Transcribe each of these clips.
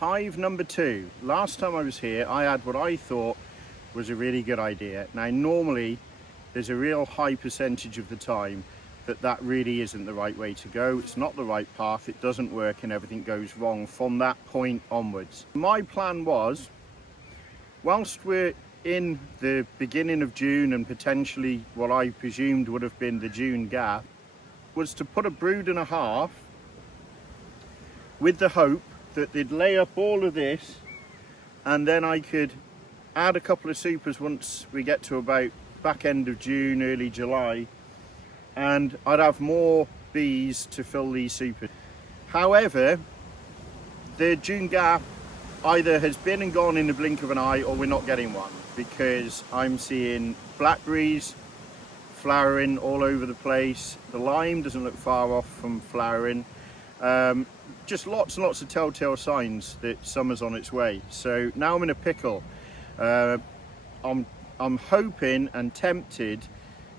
Hive number 2. Last time I was here, I had what I thought was a really good idea. Now, normally, there's a real high percentage of the time that really isn't the right way to go. It's not the right path, it doesn't work, and everything goes wrong from that point onwards. My plan was, whilst we're in the beginning of June and potentially what I presumed would have been the June gap, was to put a brood and a half with the hope that they'd lay up all of this, and then I could add a couple of supers once we get to about back end of June, early July, and I'd have more bees to fill these supers. However, the June gap either has been and gone in the blink of an eye, or we're not getting one, because I'm seeing blackberries flowering all over the place. The lime doesn't look far off from flowering. Just lots and lots of telltale signs that summer's on its way. So now I'm in a pickle. I'm hoping and tempted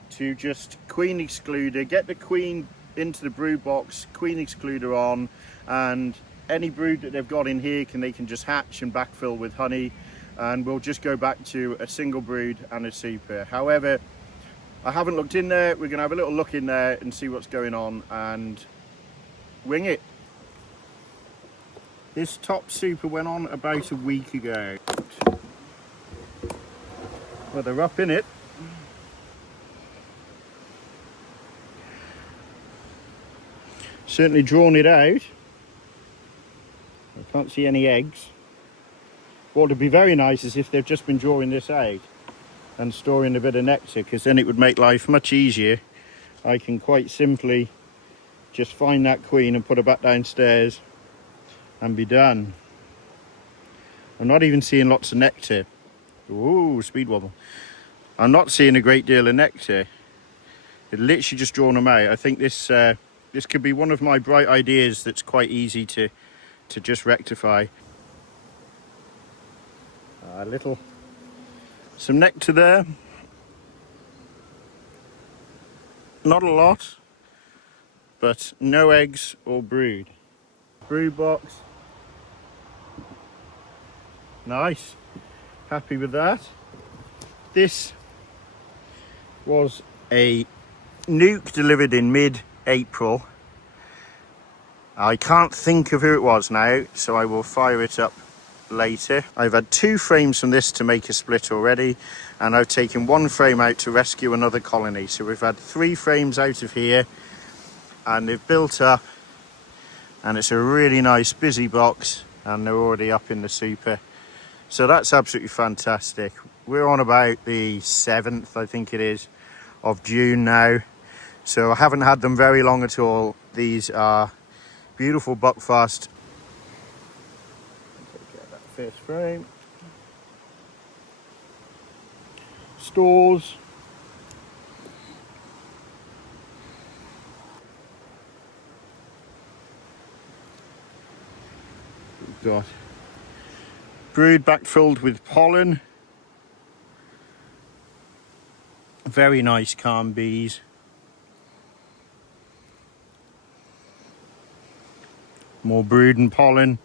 to just queen excluder, get the queen into the brood box, queen excluder on, and any brood that they've got in here they can just hatch and backfill with honey, and we'll just go back to a single brood and a super. However, I haven't looked in there. We're gonna have a little look in there and see what's going on and wing it. This top super went on about a week ago. Well, they're up in it. Certainly drawn it out. I can't see any eggs. What would be very nice is if they've just been drawing this out and storing a bit of nectar, because then it would make life much easier. I can quite simply just find that queen and put her back downstairs and be done. I'm not even seeing lots of nectar. Ooh, speed wobble. I'm not seeing a great deal of nectar. It literally just drawn them out. I think this could be one of my bright ideas that's quite easy to just rectify. Some nectar there. Not a lot, but no eggs or brood. Brood box. Nice. Happy with that. This was a nuke delivered in mid-April. I can't think of who it was now, so I will fire it up later. I've had 2 frames from this to make a split already, and I've taken 1 frame out to rescue another colony. So we've had 3 frames out of here, and they've built up, and it's a really nice busy box, and they're already up in the super. So that's absolutely fantastic. We're on about the 7th, I think it is, of June now. So I haven't had them very long at all. These are beautiful buckfast. Take that first frame. Stores. We've got brood backfilled with pollen. Very nice calm bees. More brood and pollen.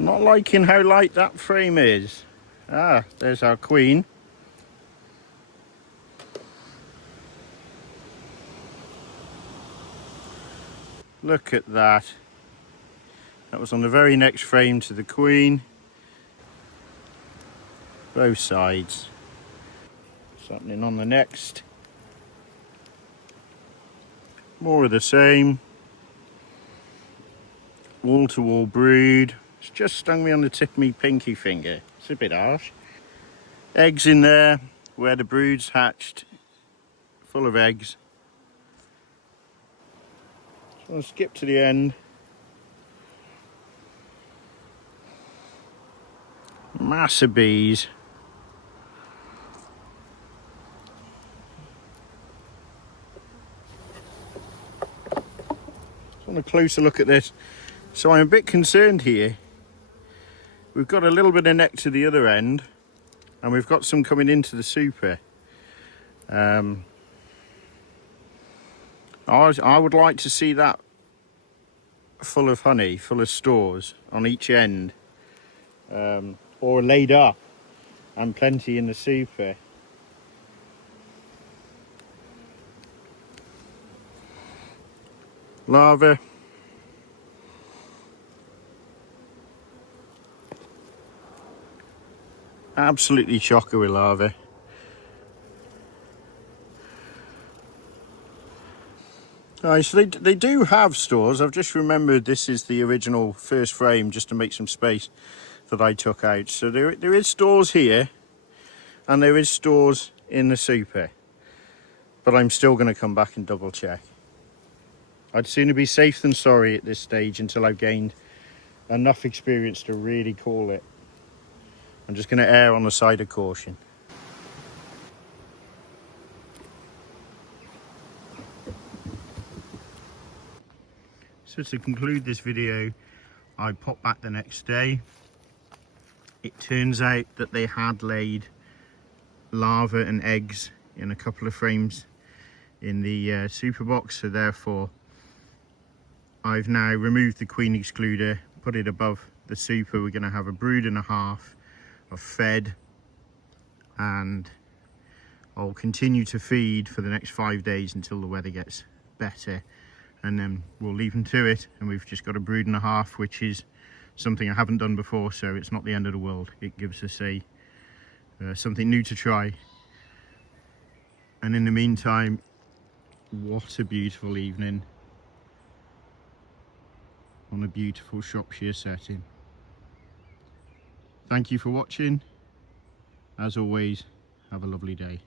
Not liking how light that frame is. Ah, there's our queen. Look at that. That was on the very next frame to the queen. Both sides. Something on the next. More of the same. Wall-to-wall brood. It's just stung me on the tip of my pinky finger. It's a bit harsh. Eggs in there where the brood's hatched. Full of eggs. So I'll skip to the end. Mass of bees. Just want a closer look at this. So I'm a bit concerned here. We've got a little bit of nectar the other end, and we've got some coming into the super. I would like to see that full of honey, full of stores on each end, or laid up, and plenty in the super. Larvae. Absolutely chocker with larvae. Right, so they do have stores. I've just remembered this is the original first frame, just to make some space, that I took out. So there is stores here, and there is stores in the super, but I'm still going to come back and double check. I'd sooner be safe than sorry at this stage until I've gained enough experience to really call it. I'm just going to err on the side of caution. So to conclude this video, I popped back the next day. It turns out that they had laid larvae and eggs in a couple of frames in the super box, so therefore I've now removed the queen excluder, put it above the super. We're going to have a brood and a half of fed, and I'll continue to feed for the next 5 days until the weather gets better, and then we'll leave them to it. And we've just got a brood and a half, which is something I haven't done before, so it's not the end of the world. It gives us something new to try. And in the meantime, what a beautiful evening on a beautiful Shropshire setting. Thank you for watching. As always, have a lovely day.